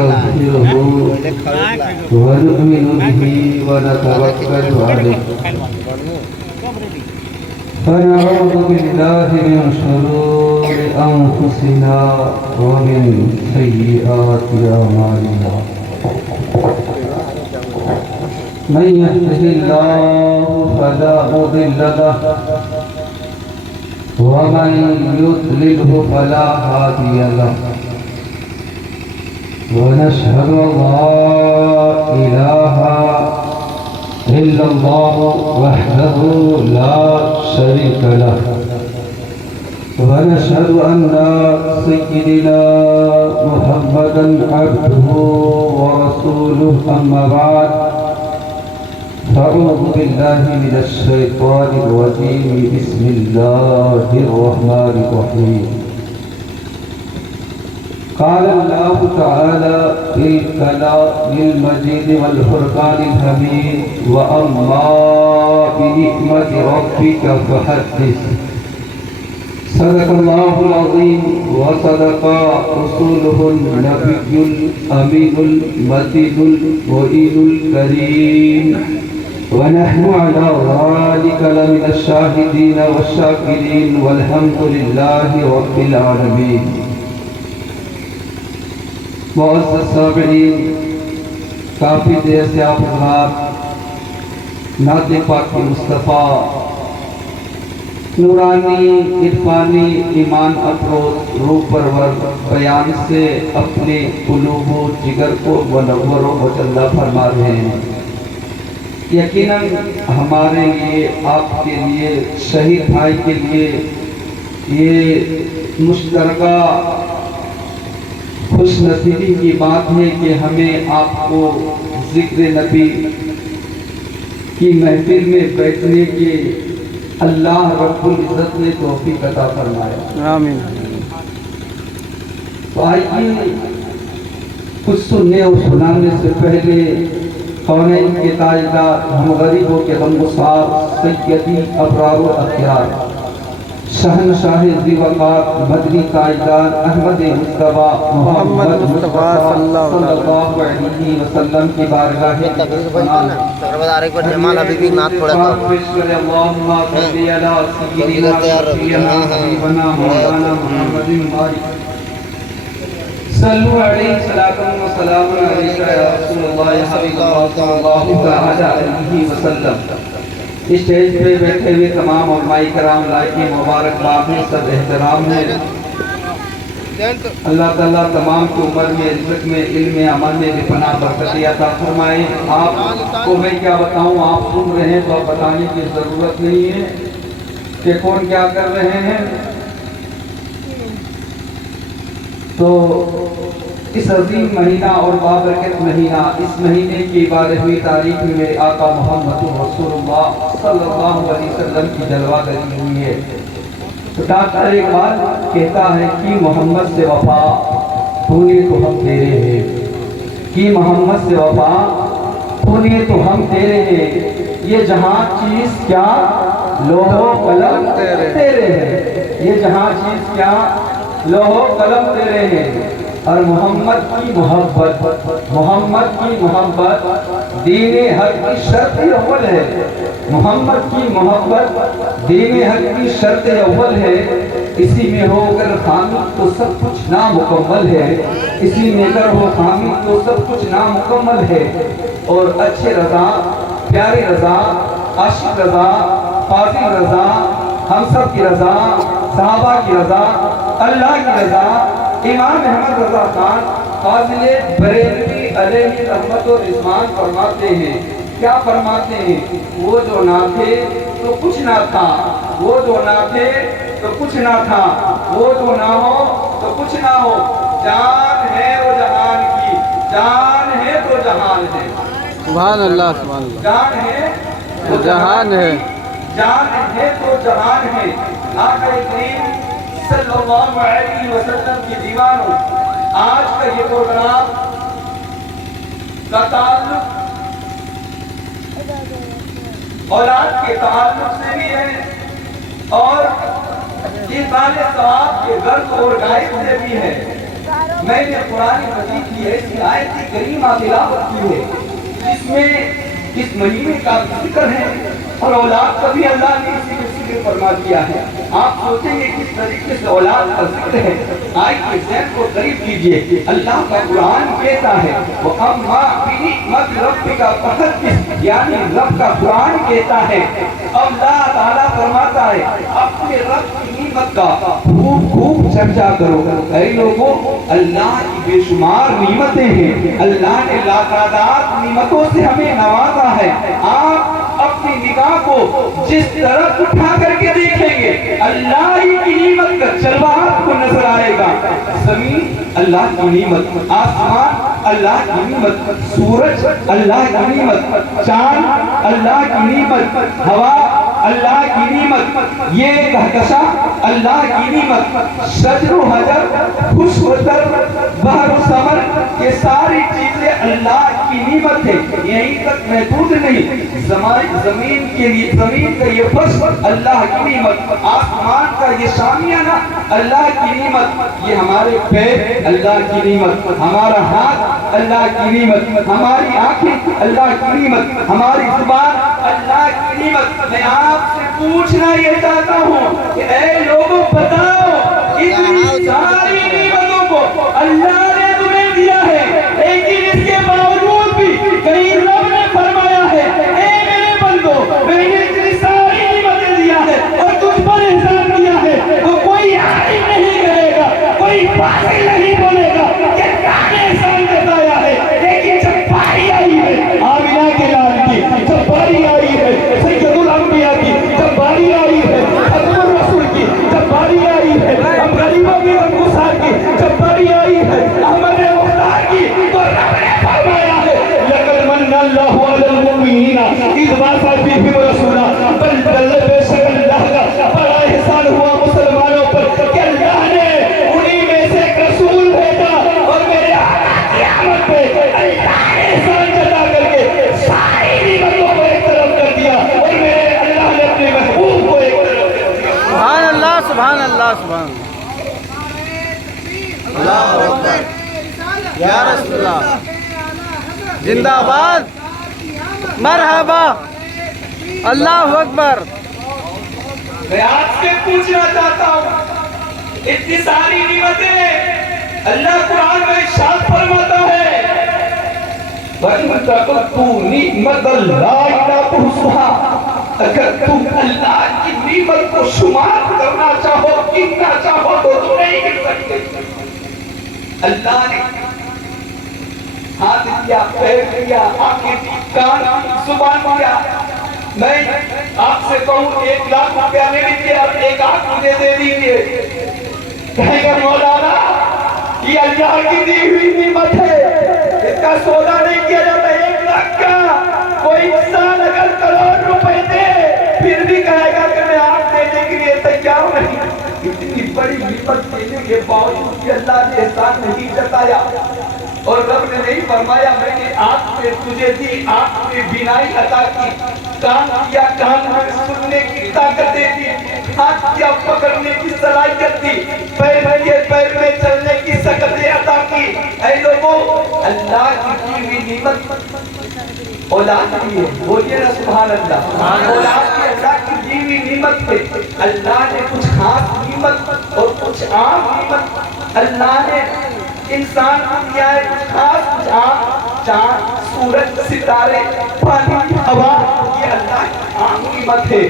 ونستغفره ونؤمن به ونتوكل عليه فنعوذ بالله من شرور أنفسنا ومن سيئات أعمالنا من يهده الله فلا مضل له ومن يضلله فلا هادي له ونشهد أن لا إله إلا الله وحده لا شريك له ونشهد أن سيدنا محمدا عبده ورسوله أما بعد فأعوذ بالله من الشيطان الرجيم بسم الله الرحمن الرحيم قال الله تعالى في الكلام المجيد والفرقان الحميد وأما بنعمة ربك فحدث صدق الله العظيم وصدق رسوله النبي الأمين المتين المعين الكريم ونحن على ذلك لمن الشاهدين والشاكرين والحمد لله رب العالمين معزز سامعین، کافی دیر سے آپ حضرات نعت پاک مصطفیٰ نورانی عرفانی ایمان افروز روح پرور بیان سے اپنے قلوب و جگر کو منور و مجلہ فرما رہے ہیں۔ یقیناً ہمارے لیے، آپ کے لیے، شہید بھائی کے لیے یہ مشترکہ خوش نصیبی کی بات ہے کہ ہمیں آپ کو ذکر نبی کی محفل میں بیٹھنے کے اللہ رب العزت نے توفیق عطا فرمایا۔ آمین۔ تو آئیے کچھ سننے اور سنانے سے پہلے کونین کے تاجدار، ہم غریبوں کے غمگسار سیدی ابرار و اخیار شہنشاہ ذی وقار مدنی تاجدار احمد مصطفیٰ محمد مصطفیٰ صلی اللہ علیہ وسلم کی بارگاہ صلو علیہ صلاۃ و سلام علیک یا رسول اللہ حبیب اللہ صلی اللہ علیہ وسلم۔ اسٹیج پہ بیٹھے ہوئے تمام علماء کرام لائقین مبارکباد ہیں، سب احترام ہے۔ اللہ تعالیٰ تمام کی عمر میں، رزق میں، علم میں، عمل میں بھی پناہ برکت عطا فرمائے۔ آپ کو میں کیا بتاؤں، آپ سن رہے ہیں تو آپ بتانے کی ضرورت نہیں ہے کہ کون کیا کر رہے ہیں۔ تو اس عظیم مہینہ اور بابرکت مہینہ، اس مہینے کی 12ویں تاریخ میں میرے آقا محمد رسول اللہ صلی اللہ علیہ وسلم کی جلوہ گری ہوئی ہے۔ تو ڈاکٹر ایک بات کہتا ہے کہ محمد سے وفا تو ہم تیرے ہیں، کہ محمد سے وفا تو ہم تیرے ہیں، یہ جہاں چیز کیا لوح و قلم تیرے ہیں، یہ جہاں چیز کیا لوح و قلم تیرے ہیں۔ اور محمد کی محبت دین حق کی شرط اول ہے، محمد کی محبت دین حق کی شرط اول ہے۔ اسی میں ہو کر خامی تو سب کچھ نامکمل ہے، اسی میں کر ہو خامی تو سب کچھ نامکمل ہے۔ اور اچھے رضا، پیارے رضا، عاشق رضا، فاضل رضا، ہم سب کی رضا، صحابہ کی رضا، اللہ کی رضا، امام احمد رضا خان فاضل بریلوی علیہ رحمت و رضوان فرماتے ہیں، کیا فرماتے ہیں؟ وہ جو نہ تھے تو کچھ نہ تھا، وہ جو نہ تھے تو کچھ نہ تھا، وہ جو نہ ہو تو کچھ نہ ہو، جان ہے وہ جہان کی، جان ہے تو جہان ہے۔ سبحان اللہ، سبحان اللہ۔ جان ہے تو جہان ہے، جان ہے تو جہان ہے۔ آقا کریم صلی اللہ علیہ وسلم کی دیوانوں، آج کا یہ پروگرام کا تعلق اولاد کے تعلق سے بھی ہے اور اس والے ثواب کے غرض اور غائب سے بھی ہے۔ میں نے قرآن مجید کی ایسی آیت کریمہ تلاوت کی ہے جس میں اس مہینے کا ذکر ہے اور اولاد کا بھی اللہ نے اسی میں ذکر فرما دیا ہے. آپ سوچیں گے کس طریقے سے اولاد کا ذکر ہے. آئیے ذہن کو قریب کیجئے. اللہ کا قرآن کہتا ہے وَأَمَّا بِنِعْمَتِ رَبِّكَ فَحَدِّثْ، یعنی رب کا قرآن کہتا ہے. اللہ تعالیٰ فرماتا ہے اپنے رب کی نعمت کا خوب خوب چرچا کرو. اے لوگوں، اللہ کی بے شمار نعمتیں ہیں. اللہ نے لاکھات نعمتوں سے ہمیں نوازا ہے. آپ اپنی نگاہ کو جس طرف اٹھا کر کے دیکھیں گے اللہ کی نعمت کا جلوہ آپ کو نظر آئے گا. زمین اللہ کی نعمت، آسمان اللہ کی نعمت، سورج اللہ کی نعمت، چاند اللہ کی نعمت، ہوا اللہ کی نعمت، یہ کہکشاں اللہ کی نعمت، شجر و حجر، خشک و تر، بحر و ثمر، یہ ساری چیزیں اللہ کی نعمت ہے. یہیں تک محدود نہیں، زمین کے لیے زمین کا یہ فرش اللہ کی نعمت، آسمان کا یہ شامیانہ اللہ کی نعمت، یہ ہمارے پیر اللہ کی نعمت، ہمارا ہاتھ اللہ کی نعمت، ہماری آنکھیں اللہ کی نعمت، ہماری زبان اللہ کی نعمت. میں آپ سے پوچھنا یہ چاہتا ہوں کہ اے لوگوں بتاؤ اتنی ساری نعمتوں کو اللہ نے تمہیں دیا ہے، لیکن اس کے باوجود بھی کہیں رب نے فرمایا ہے اے میرے بندو میں نے اتنی ساری نعمتیں دیا ہے اور تجھ پر احسان کیا ہے تو کوئی عالم نہیں کرے گا، کوئی فاضل نہیں بولے گا کہ کیا نے احسان جتایا ہے. لیکن جب باری آئی ہے آمینہ کے لال کی، جب باری آئی ہے سید الانبیاء کی، جب باری آئی ہے ختم الرسول کی، جب باری آئی ہے ہم غریبوں کی غمگسار کی، جب باری آئی ہے احمد مختار کی، تو رب نے فرمایا ہے لَقَدْ مَنَّ اللَّهُ عَلَى الْمُؤْمِنِينَ إِذْ بَعَثَ فِيهِمْ رَسُولًا بَلْ بے شک اللہ کا بڑا احسان ہوا مسلمانوں پر کہ اللہ نے انہی میں سے ایک رسول بھیجا اور میرے آقا قیامت پہ اللہ نے احسان جتا کر کے ساری نعمتوں کو ایک طرف کر دیا اور میرے اللہ نے اپنے محبوب کو ایک طرف کر دیا. سبحان اللہ سبحان اللہ سبحان اللہ اکبر یا رسول اللہ زندہ باد مرحبا اللہ اکبر. میں آپ سے پوچھنا چاہتا ہوں اتنی ساری نعمتیں اللہ قرآن میں ارشاد فرماتا ہے وَإِن تَعُدُّوا نِعْمَتَ اللَّهِ لَا تُحْصُوهَا، اگر تم اللہ کی نعمت کو شمار کرنا چاہو گننا چاہو تو تم نہیں گن سکتے. اللہ نے ہاتھ دیا، پیر دیا، آنکھیں دی، کان دی، زبان دیا. میں آپ سے کہوں 1,00,000 روپیہ لے لیجیے اور ایک آنکھ مجھے دے دیجیے، کہیں گے مولانا یہ اللہ کی دی ہوئی نعمت ہے، اس کا سودا نہیں کیا جاتا. 1,00,000 کا کوئی انسان اگر کروڑ روپے دے پھر بھی کہے گا کہ میں آنکھ دینے کے لیے تیار نہیں. اتنی بڑی نعمت دینے کے باوجود بھی اللہ نے احسان نہیں جتایا اور رب نے نہیں فرمایا میں نے آنکھ میں تجھے دی، آنکھ میں بینائی عطا کی، کان کیا کان میں سننے کی طاقت دے دی، ہاتھ کیا پکڑنے کی صلاحیت دی، پیر کیا پیر میں چلنے کی طاقت عطا کی. اے لوگوں اللہ کی دی ہوئی نعمت اولاد کی ہے، بولیے نا سبحان اللہ. اولاد کی اللہ کی دی ہوئی نعمت ہے. اللہ نے کچھ خاص نعمت اور کچھ عام نعمت اللہ نے انسان کو دیا ہے. کچھ خاص کچھ عام، چاند، سورج، ستارے، پانی، ہوا، یہ اللہ کی عام نعمت ہے.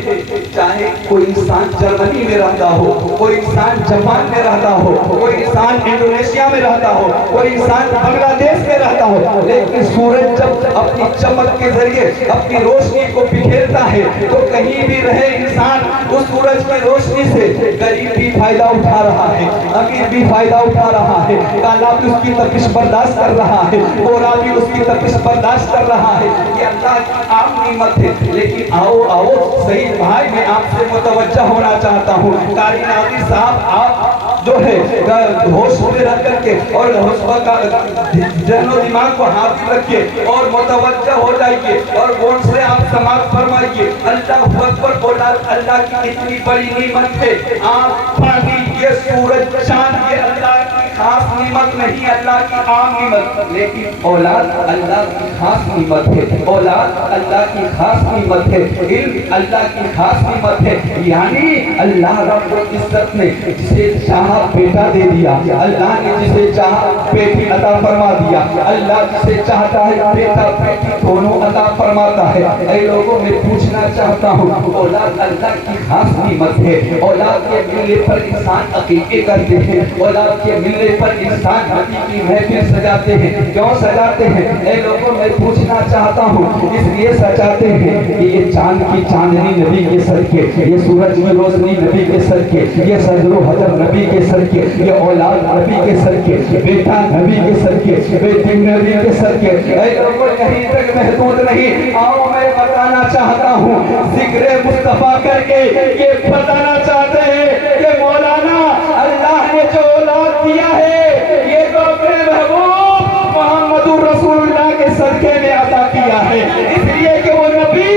چاہے کوئی انسان جرمنی میں رہتا ہو، کوئی انسان جاپان میں رہتا ہو، کوئی انسان انڈونیشیا میں رہتا ہو، کوئی انسان بنگلہ دیش میں رہتا ہو، لیکن سورج جب اپنی چمک کے ذریعے اپنی روشنی کو بکھیرتا ہے تو کہیں بھی رہے انسان اس سورج کی روشنی سے غریب بھی فائدہ اٹھا رہا ہے، امیر بھی فائدہ اٹھا رہا ہے، کالا بھی اس کی تپش برداشت کر رہا ہے، گورا بھی اس کی تپش برداشت کر رہا ہے. یہ اللہ کی عام نعمت ہے. لیکن آؤ صحیح بھائی میں آپ سے متوجہ ہونا چاہتا ہوں. قاری ناظر صاحب آپ جو ہے ہوش میں رہ کر کے اور ذہن و دماغ کو حاضر رکھیے اور متوجہ ہو جائیے اور غور سے آپ سماعت فرمائیے. اللہ اکبر بولا اللہ کی اتنی بڑی نعمت ہے. آپ پانی، یہ سورج، چاند، یہ اللہ کی خاص نعمت نہیں، اللہ کی عام نعمت، لیکن اولاد اللہ کی خاص نعمت ہے، اولاد اللہ کی خاص نعمت ہے، علم اللہ کی خاص نعمت ہے۔ یعنی اللہ رب العزت نے جسے چاہا بیٹا دے دیا، اللہ نے جسے چاہا بیٹی عطا فرما دیا، اللہ جسے چاہتا ہے بیٹا بیٹی دونوں عطا فرماتا ہے۔ اے لوگوں میں پوچھنا چاہتا ہوں، اولاد اللہ کی خاص نعمت ہے، اولاد کے ملنے پر انسان عقیقے کرتے ہیں، اولاد کے ملنے پر انسان نبی کی محفل سجاتے ہیں۔ کیوں سجاتے ہیں؟ اے لوگوں میں پوچھنا چاہتا ہوں، اس لیے سجاتے ہیں کہ یہ چاند کی چاندنی نبی کے صدقے، یہ سورج کی روشنی نبی کے صدقے، یہ سجر و حضر نبی کے صدقے، یہ اولاد نبی کے صدقے، بیٹا نبی کے صدقے، بیٹی نبی کے صدقے۔ اے لوگوں کہیں تک محدود نہیں، آؤ میں بتانا چاہتا ہوں، ذکر مصطفیٰ کر کے یہ بتانا چاہتے ہیں کہ مولانا اللہ نے جو اولاد دیا ہے یہ تو اپنے محبوب محمد رسول اللہ کے صدقے میں عطا کیا ہے، اس لیے کہ وہ نبی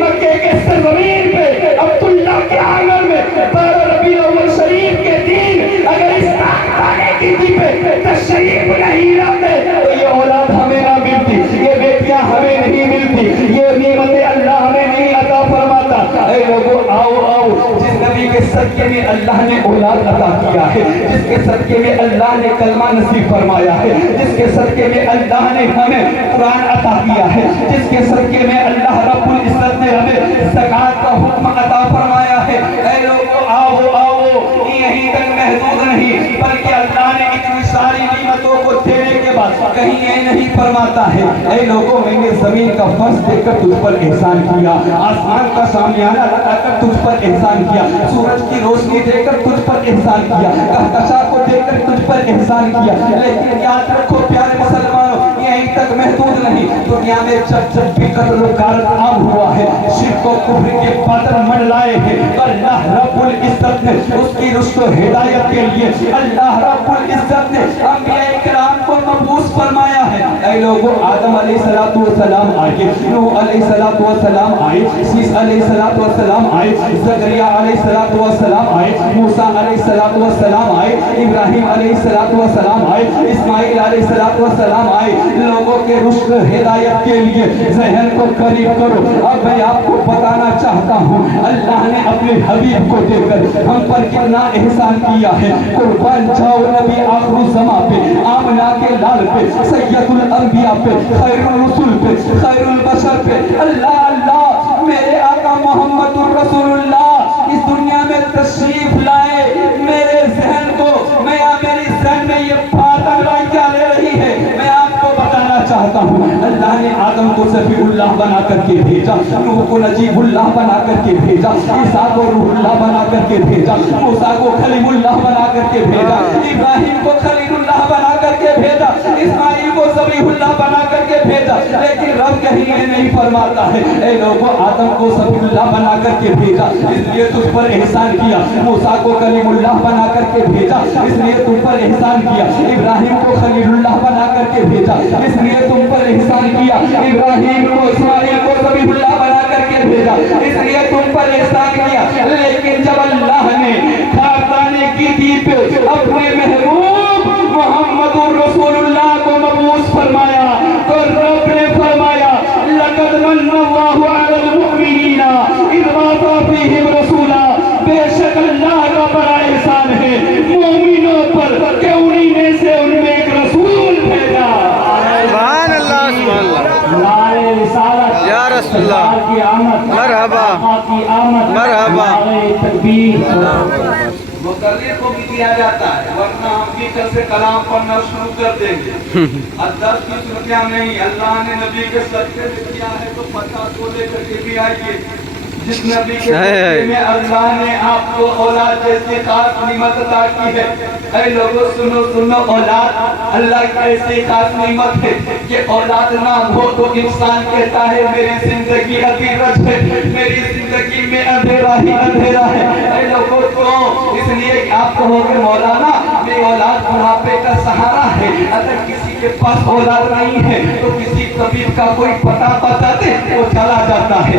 مکے کے سرزمین پہ عبداللہ کے آنگن میں 12 ربیع الاول شریف کے دن اگر اس خانے کی جی پہ تشریف نہیں لاتے تو یہ اولاد ہمیں نہ ملتی، یہ بیٹیاں ہمیں نہیں ملتی، یہ نعمت اللہ ہمیں نہیں عطا فرماتا۔ اے لوگوں آؤ آؤ، جس نبی کے صدقے میں اللہ نے اولاد عطا کیا ہے، جس کے صدقے میں اللہ نے کلمہ نصیب فرمایا ہے، جس کے صدقے میں اللہ نے ہمیں قرآن عطا کیا ہے، جس کے صدقے میں اللہ رب العزت نے ہمیں زکوٰۃ کا حکم عطا فرمایا ہے۔ اے لوگوں آؤ آؤ، یہیں تک محدود نہیں بلکہ اللہ نے اتنی ساری نعمتوں کو دینے کے بعد کہیں یہ نہیں فرماتا ہے اے لوگوں میں نے زمین کا فرش دے کر تجھ پر احسان کیا، آسمان کا شامیانہ لگا کر تجھ پر احسان کیا، سورج کی روشنی دے کر تجھ پر احسان کیا، کہکشاں کو دے کر تجھ پر احسان کیا۔ لیکن یاد رکھو پیارے مسلمانوں، یہیں تک محدود نہیں، دنیا میں جب جب بھی قتل و غارت عام ہوا ہے، شرک و کفر کے بادل منڈلائے ہیں، اللہ رب العزت نے اس کی رشد و ہدایت کے لیے اللہ رب العزت نے انبیاء کرام کو مبعوث فرمایا ہے۔ اے لوگوں آدم علیہ السلام آئے، نوح علیہ السلام آئے، عیسیٰ علیہ السلام آئے، زکریا علیہ السلام آئے، موسیٰ علیہ السلام آئے، ابراہیم علیہ السلام آئے، اسماعیل علیہ السلام آئے۔ لوگوں کے رشد ہدایت کے لیے ذہن کو قریب کرو۔ اب میں آپ کو بتانا چاہتا ہوں اللہ نے اپنے حبیب کو دے کر ہم پر کتنا احسان کیا ہے۔ قربان جاؤ نبی آخر الزمان پہ، آمنہ کے لال پہ، سید الانبیاء پہ، خیر الرسول پہ، خیر البشر پہ۔ اللہ اللہ میرے آقا محمد الرسول اللہ اس دنیا میں تشریف لائے، میرے ذہن کو میری ذہن میں یہ بات اگلائی کیا لے رہی ہے میں آپ کو بتانا چاہتا ہوں۔ اللہ نے آدم کو صفی اللہ بنا کر کے بھیجا، نوح کو نجیب اللہ بنا کر کے بھیجا، عیسیٰ کو روح اللہ بنا کر کے بھیجا، موسیٰ کو کلیم اللہ بنا کر کے بھیجا، ابراہیم کو خلیل اللہ بنا کر کے بھیجا، اسماعیل کو ذبیح اللہ بنا کر کے بھیجا۔ لیکن رب کہیں یہ نہیں فرماتا ہے اے لوگوں آدم کو ذبیح اللہ بنا کر کے بھیجا اس لیے تجھ پر احسان کیا، موسیٰ کو کلیم اللہ بنا کر کے بھیجا اس لیے تم پر احسان کیا، ابراہیم کو خلیل اللہ بنا کر کے بھیجا اس لیے تم پر احسان کیا، ابراہیم کو اسماعیل کو ذبیح اللہ بنا کر کے بھیجا اس لیے تم پر احسان کیا۔ لیکن جب اللہ نے خاکدانی کی دی پہ اپنے محبوب محمد الرسول اللہ کو مبعوث فرمایا تو رب نے فرمایا لقد من اللہ علی المؤمنین اذ بعث فیہم رسولا، بے شک اللہ کا بڑا احسان ہے مومنوں پر کہ انہی میں سے ان میں ایک رسول بھیجا۔ سبحان اللہ سبحان اللہ، نعرہ رسالت یا رسول اللہ، کی آمد، مرحبا کی آمد، مرحبا، نعرہ تکبیر۔ مقرر کو بھی دیا جاتا ہے ورنہ ہم بھی کل سے کلام پڑھنا شروع کر دیں گے۔ ادب کی صورتیاں نہیں، اللہ نے نبی کے صدقے میں کیا ہے تو 50 کو لے کر کے بھی آئیے۔ جس نبی کے صدقے میں اللہ نے آپ کو اولاد جیسی خاص نعمت عطا کی ہے۔ اے لوگوں سنو سنو، اولاد اللہ کی ایسی خاص نعمت ہے کہ اولاد نہ ہو تو انسان کہتا ہے میری زندگی ادھیرج ہے، میری زندگی میں اندھیرا ہی اندھیرا ہے۔ اے لوگوں تو اس لیے آپ کہو گے مولانا میری اولاد بڑھاپے کا سہارا ہے، اگر کسی کے پاس اولاد نہیں ہے تو کسی طبیب کا کوئی پتہ بتا دے وہ چلا جاتا ہے،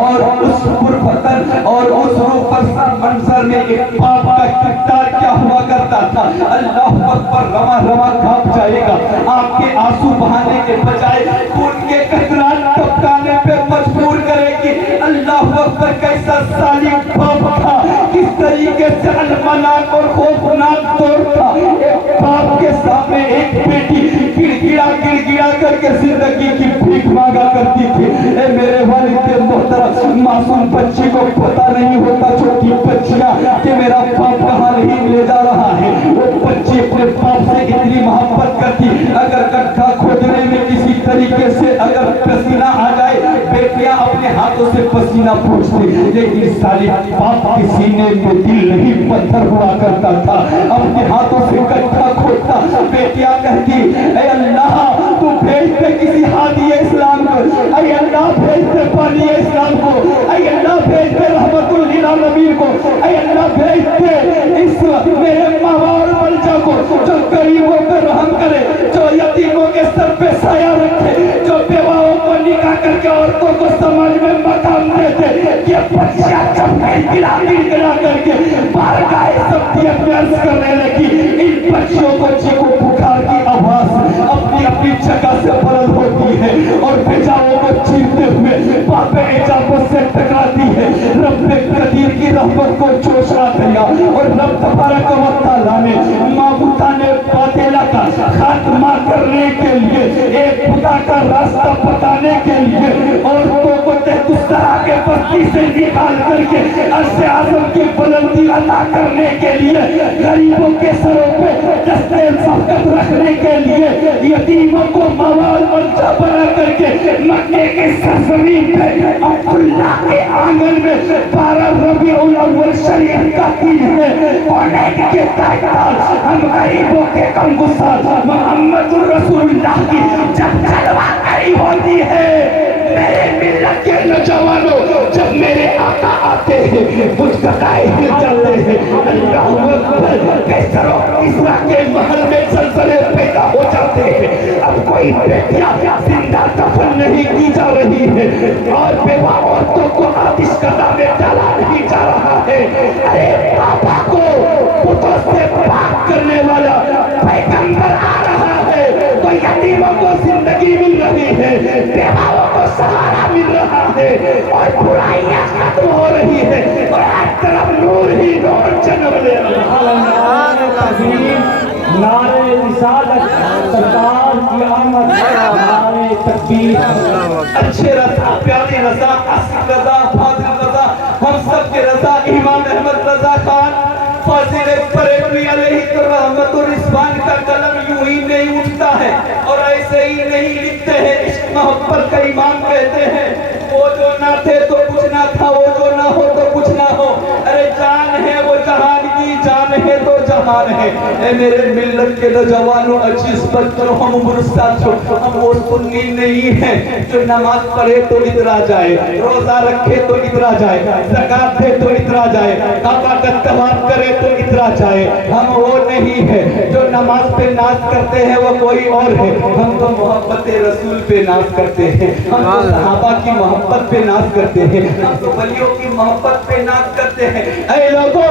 اور اس پرفتن اور اس روپرسن منظر میں ایک باپ کا کردار کیا ہوا کرتا تھا. اللہ اکبر. رواں رواں کھاپ جائے گا. آپ کے آنسو بہانے کے بجائے خون کے قطرات ٹپکانے پہ مجبور کرے گی. اللہ اکبر. کیسا ظالم باپ تھا, کس طریقے سے المناک اور خوفناک دور تھا. ایک باپ کے سامنے ایک بیٹی گڑ کر کے زندگی کی بھیک مانگا کرتی تھی. اے میرے والد محترم, معصوم بچی کو پتہ نہیں ہوتا, چھوٹی بچیاں, کہ میرا باپ کہاں نہیں لے جا رہا ہے. وہ بچی اپنے باپ سے اتنی محبت کرتی, اگر گڈھا کھودنے میں کسی طریقے سے اگر پسینہ آ جائے, بیٹیاں اپنے ہاتھوں سے پسینہ پوچھتی. لیکن ظالم باپ کے سینے میں دل نہیں پتھر ہوا کرتا تھا, اپنے ہاتھوں سے گڈھا کھودتا. بیٹیاں کہتی, اے اللہ تو بھیج دے کسی ہادی اسلام کو, اے اللہ بھیج دے پانی اسلام کو, اے اللہ بھیج دے رحمت للعالمین کو, اے اللہ بھیج دے اس میرے موال ملجا کو, جو غریبوں پہ رحم کرے, جو یتیموں کے سر پہ سایہ رکھے, جو بیواؤں کو نکاح کر کے عورتوں کو سماج میں مقام دے دے. یہ بچیاں چپکے گلا کر کے بارگاہ سبتیت میں عرض کرنے لگی. ان بچیوں کو چیخو پکار کی آواز اپنی اپنی جگہ سے بلند ہوتی ہے اور بیجاؤں کو چیرتے ہوئے باب اجابت سے ٹکراتی ہے. رب قدیر کی رحمت کو جوش آ گیا اور رب تبارک و تعالیٰ نے معبودان باطلہ کا خاتمہ کرنے کے لیے, ایک خدا کا راستہ بتانے کے لیے, عورتوں کو تحت الثرا کے بستی سے نکال کر کے عرش اعظم کی بلندی عطا کرنے کے لیے, غریبوں کے سروں پہ دستے شفقت رکھنے کے لیے, یتیموں کو موال ملجا بنا کر کے مکے کے سرزمین پہ عبداللہ کے آنگن میں 12 ربیع الاول شریعت کا دن ہے. کونین کے تاجدار, ہم غریبوں کے غمگسار محمد الرسول اللہ کی جب جلوہ کری ہوتی ہے. میرے ملت کے نوجوانوں, جب میرے آقا آتے ہیں مجھ گدائے ہل جاتے ہیں. اللہ اکبر. کیسر و کسریٰ کے محل میں زلزلے پیدا ہو جاتے ہیں. اب کوئی بیٹیاں زندہ دفن نہیں کی جا رہی ہے اور بیوہ عورتوں کو آتش کدہ میں ڈالا نہیں جا رہا ہے. ارے بابا کو پتوں سے پاک کرنے والا پیغمبر آ رہا ہے, تو یتیموں کو زندگی مل رہی ہے, بیواؤں کو سہارا مل رہا ہے, اور برائیاں ختم ہو رہی ہے, اور ہر طرف نور ہی نور جنم لے رہا ہے. نعرے رسالت, سرکار کی آمد, نعرے تکبیر. اچھے رضا, پیاری رضا, عاشق رضا, فاضل رضا, ہم سب کے رضا امام احمد رضا خان فاضل بریلوی علیہ الرحمت و رضوان کا قلم یوں ہی نہیں اٹھتا ہے اور ایسے ہی نہیں لکھتے ہیں. عشق محبت کا امام کہتے ہیں, وہ جو نہ تھے تو کچھ نہ تھا, وہ جو نہ ہو تو کچھ نہ ہو. ارے جان ہے وہ جہان کی, جان ہے تو جہان ہے. اے میرے ملت کے نوجوانوں, عزیز بچوں, ہم عمر ساتھوں, ہم وہ سنی نہیں ہیں جو نماز پڑھے تو ادھر جائے, روزہ رکھے تو ادھر جائے, زکات دے تو ادھر جائے, کعبہ کا طواف کرے تو ادھر جائے. ہم وہ نہیں ہے جو نماز پہ ناز کرتے ہیں, وہ کوئی اور ہے. ہم تو محبت رسول پہ ناز کرتے ہیں, ہم تو صحابہ کی محبت پہ ناز کرتے ہیں, ہم تو ولیوں کی محبت پہ ناز کرتے ہیں. اے لوگوں,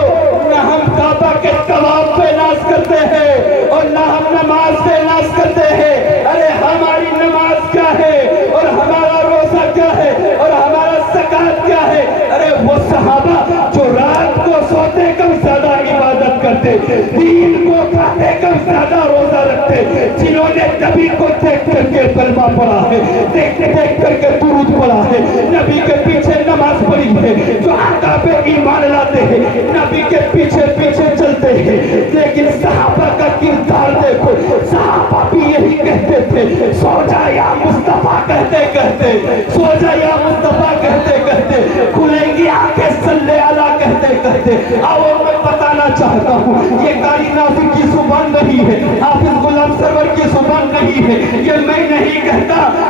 نہ ہم کعبہ کے طواف پہ ناز کرتے ہیں اور نہ ہم نماز پہ ناز کرتے ہیں. ارے ہماری نماز کیا ہے اور ہمارا روزہ کیا ہے اور ہمارا زکات کیا ہے؟ ارے وہ صحابہ جو رات کو سوتے کم زیادہ عبادت کرتے, دین کو کھاتے کم زیادہ روزہ رکھتے, جنہوں نے نبی کو دیکھ کر کے کلمہ پڑھا ہے, دیکھ کر کے درود پڑھا ہے, نبی کے پیچھے نماز پڑھی ہے, جو آقا پہ ایمان لاتے ہیں, نبی کے پیچھے پیچھے چلتے ہیں. لیکن صحابہ کا کردار دیکھو, صحابہ بھی یہی کہتے تھے, سو جا یا مصطفیٰ کہتے کہتے, سو جا یا مصطفیٰ کہتے کہتے, کھلیں گی آنکھیں صلی اللہ کہتے کہتے. آؤ میں بتانا چاہتا ہوں, یہ قاری ناظم کی زبان نہیں ہے, حافظ غلام سرور کی زبان نہیں ہے, یہ میں نہیں کہتا,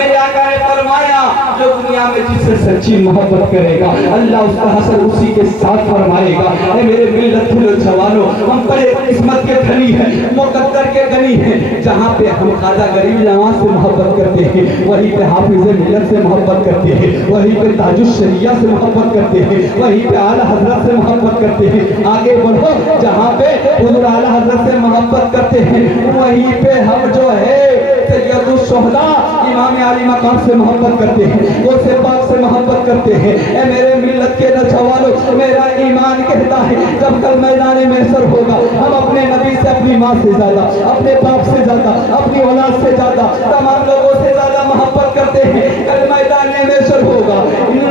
میرے آقا نے فرمایا جو دنیا میں جس سے سچی محبت کرے گا اللہ اس کا حشر اسی کے ساتھ فرمائے گا۔ اے میرے ملت نوجوانوں، ہم بڑے قسمت کے دھنی ہیں، مقدر کے غنی ہیں، جہاں پہ ہم خواجہ غریب نواز سے محبت کرتے ہیں، وہیں پہ حافظ ملت سے محبت کرتے ہیں، وہیں پہ تاج الشریعہ سے محبت کرتے ہیں، وہیں پہ اعلیٰ حضرت سے محبت کرتے ہیں۔ آگے بڑھو، جہاں پہ حضور اعلیٰ حضرت سے محبت کرتے ہیں وہیں پہ ہم جو ہے سید الشہداء امام علی مقام سے محبت کرتے ہیں، غوث پاک سے محبت کرتے ہیں۔ اے میرے ملت کے نوجوانوں، میرا ایمان کہتا ہے جب کل میدان محشر ہوگا ہم اپنے نبی سے اپنی ماں سے زیادہ، اپنے باپ سے زیادہ، اپنی اولاد سے زیادہ، تمام لوگوں سے زیادہ محبت کرتے ہیں۔ کل میدان محشر ہوگا،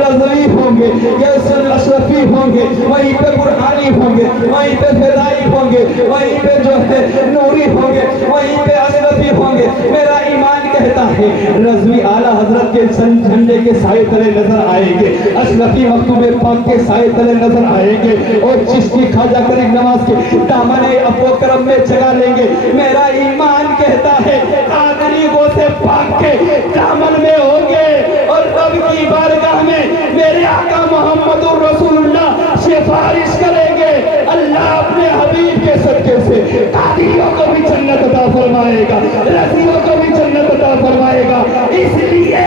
رضوی ہوں گے، یس اشرفی ہوں گے، وہیں پہ برہانی ہوں گے، وہیں پہ فدائی ہوں گے، وہیں پہ جو ہے نوری ہوں گے، وہیں پہ اشرفی ہوں گے۔ میرا ایمان کہتا ہے رضوی اعلیٰ حضرت کے جھنڈے کے سائے تلے نظر آئیں گے، اشرفی مکتوب پاک کے سائے تلے نظر آئیں گے، اور چشتی خواجہ غریب نواز کے دامن ابو کرم میں جگہ لیں گے۔ میرا ایمان کہتا ہے قادری غوث پاک کے دامن میں ہوں گے، اور رب کی بارگاہ میں میرے آقا محمد الرسول اللہ سفارش کریں گے۔ اللہ اپنے حبیب کے صدقے سے قادریوں کو بھی جنت عطا فرمائے گا، رضیوں کو بھی جنت عطا فرمائے گا، اس لیے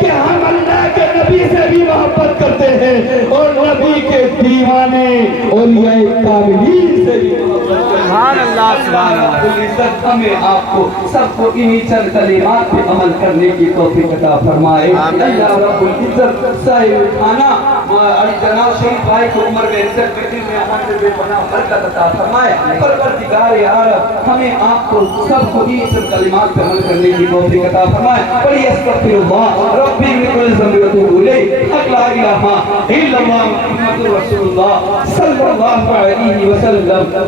کہ ہم اللہ کے نبی سے بھی محبت کرتے ہیں اور نبی کے دیوانے اولیاء کاملین سے بھی محبت کرتے ہیں۔ سبحان اللہ، سبحان اللہ۔ رب العزت ہمیں آپ کو سب کو انہی چند کلمات پہ عمل کرنے کی توفیق عطا فرمائے۔ اللہ رب العزت صاحب خانہ علی جناب شریف بھائی کو عمر میں عزت کے دل میں آنے بے پناہ برکت عطا فرمائے۔ پروردگار عالم ہمیں آپ کو سب کو انہی چند کلمات پہ عمل کرنے کی توفیق عطا فرمائے۔ پڑھیے استغفر اللہ ربی من کل ذنب واتوب الیہ، حق لا الہ الا اللہ محمد رسول اللہ صلی اللہ علیہ وسلم۔